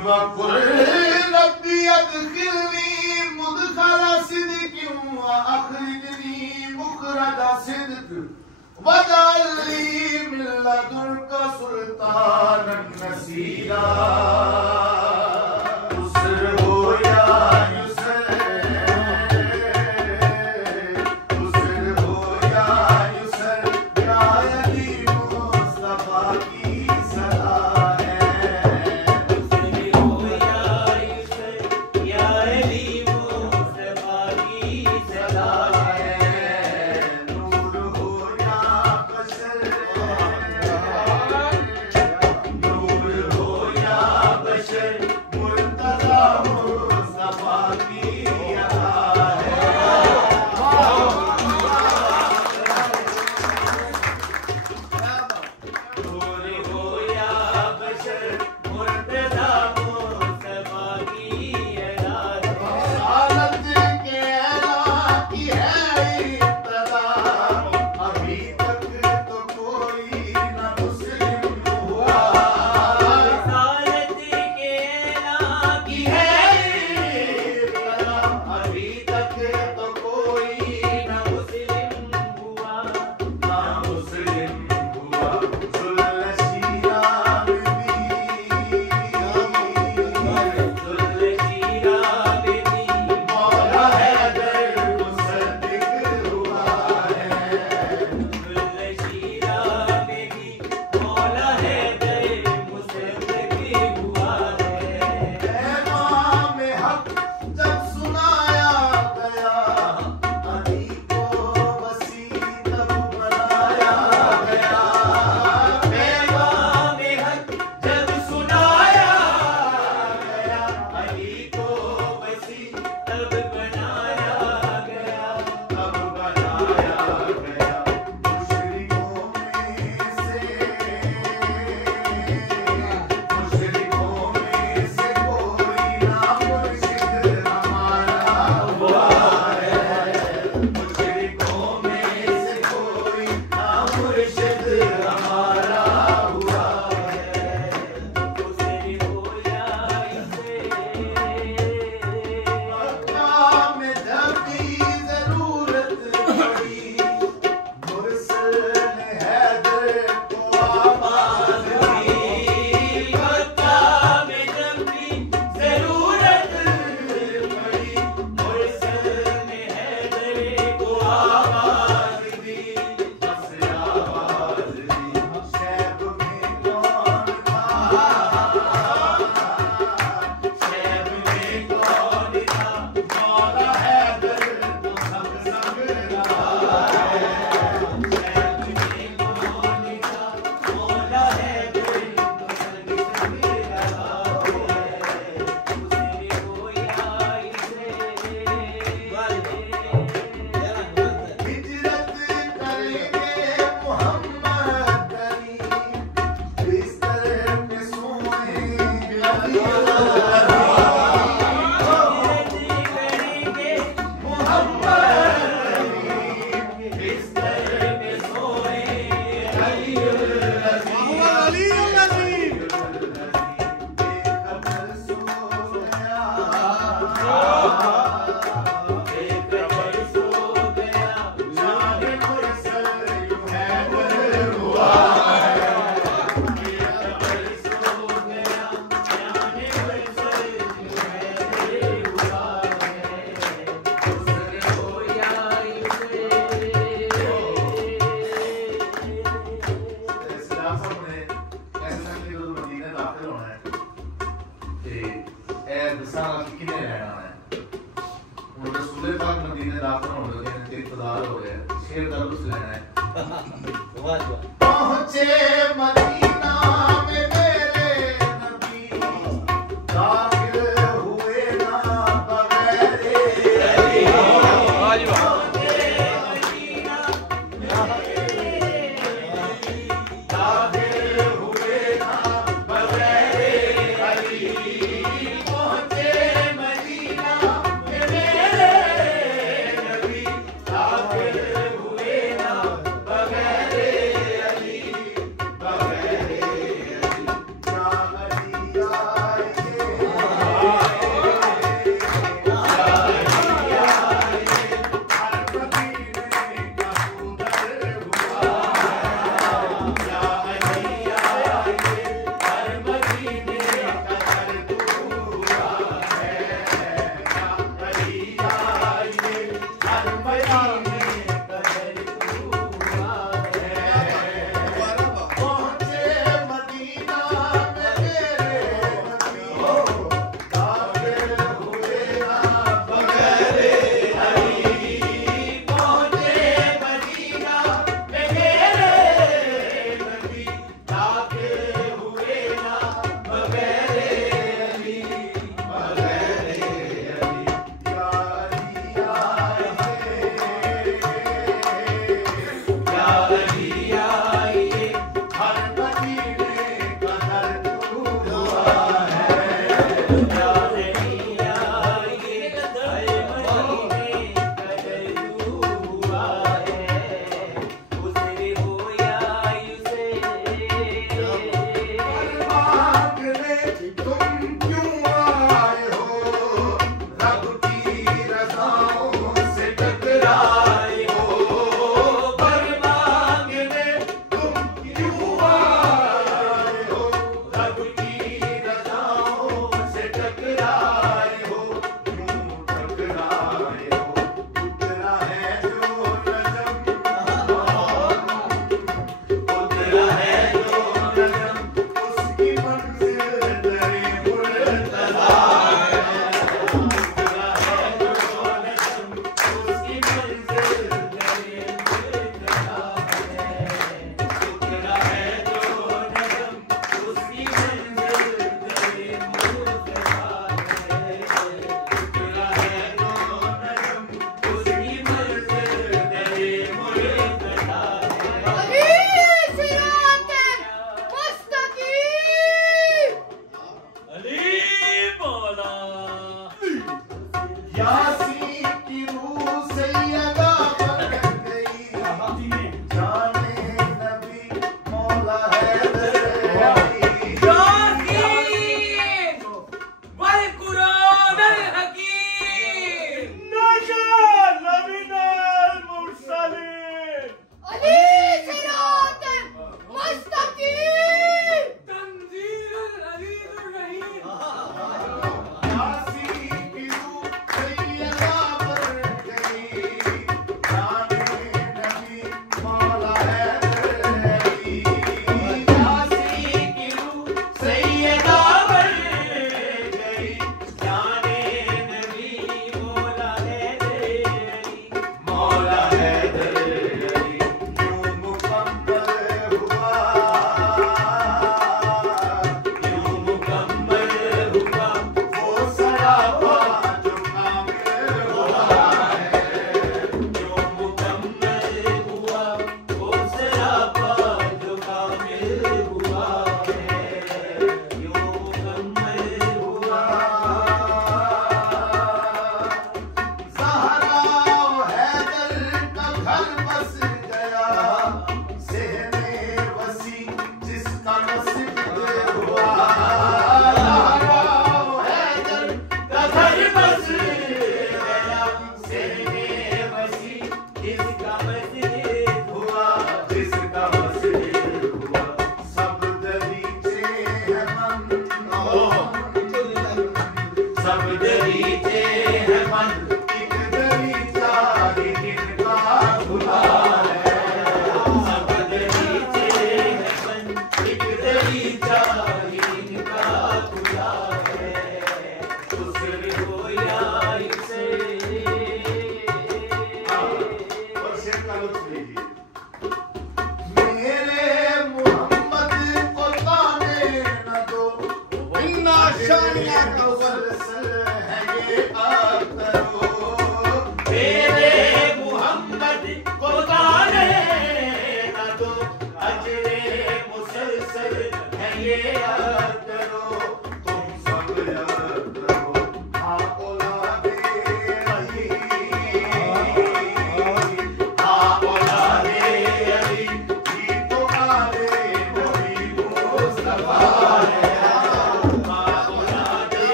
वक़ुल रब्बी अदखिलनी मुदखल सिद्क़ व अखरिजनी मुखरज सिद्क़ वजअलनी मिन लदुनका सुल्तानन नसीरा। उसर हो या युसर, उसर हो या युसर, या अली मुस्तफा की सलाह है। उसर हो या युसर, या अली मुस्तफा की सलाह है। नूर हो या बशर, नूर हो या बशर, मुर्तज़ा मुस्तफा की अता है। नूर हो या बशर, मुर्तज़ा मुस्तफा की अता है। सालत के अला की है इब्तदा, अभी तक तो कोई न मुस्लिम हुआ। सालत के अला की है इब्तदा, अभी तक तो कोई न मुस्लिम हुआ, ना मुस्लिम हुआ। सुल्लशीरा बीबी, सुल्लशीरा बीबी, मौला हैदर मुसद्दिक हुआ है। सुल्लशीरा बीबी, मौला हैदर मुसद्दिक हुआ है। पैगाम हक जब सुनाया गया, अली को वसी तब बनाया गया। पैगाम हक जब सुनाया गया, अली को वसी तब बनाया गया, तब बनाया गया। मुशरिकों में से, मुशरिकों में से कोई ना मुर्शिद हमारा हुआ है। मुशरिकों में से कोई ना मुर्शिद हमारा हुआ है। उसर हो या इसे, मक्का में जब भी जरूरत पड़ी, मुरसल ने हैदर को आवाज दी। मक्का में जब भी जरूरत पड़ी, मुरसल ने हैदर को आवाज दी। बस आवाज दी। शैब में कौन था, शैब में कौन था, मौला हैदर तो सब संग रहा है। शैब में कौन था, मौला हैदर तो संग संग रहा है। उसर हो या इसे, हिजरत करेंगे मोहम्मद करीम, बिस्तर पे सोएंगे अली करेंगे मोहम्मद करीम, बिस्तर पे सोएंगे अली बेखबर सो गया, बेखबर सो गया, जाने मुरसल यूं हैदर हुआ है। बेखबर सो गया, जाने मुरसल यूं हैदर हुआ है। उसर हो या इसे, इस्लाम साहब ने कहना कि जो मदीने दाखिल होना है ते ए दसांगा कि किने रहना है। हुण रसूल पाक मदीने दाखिल होने लगे ने ते इंतजार हो गया, शेर का लुत्फ लेना है। पहुंचे मदीना में मेरे नबी, दाखिल हुए ना बगैर अली। पहुंचे मदीना में मेरे नबी, दाखिल हुए ना बगैर अली। पहुंचे मदीना में मेरे नबी, दाखिल हुए ना बगैर अली, बगैर अली।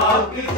आपकी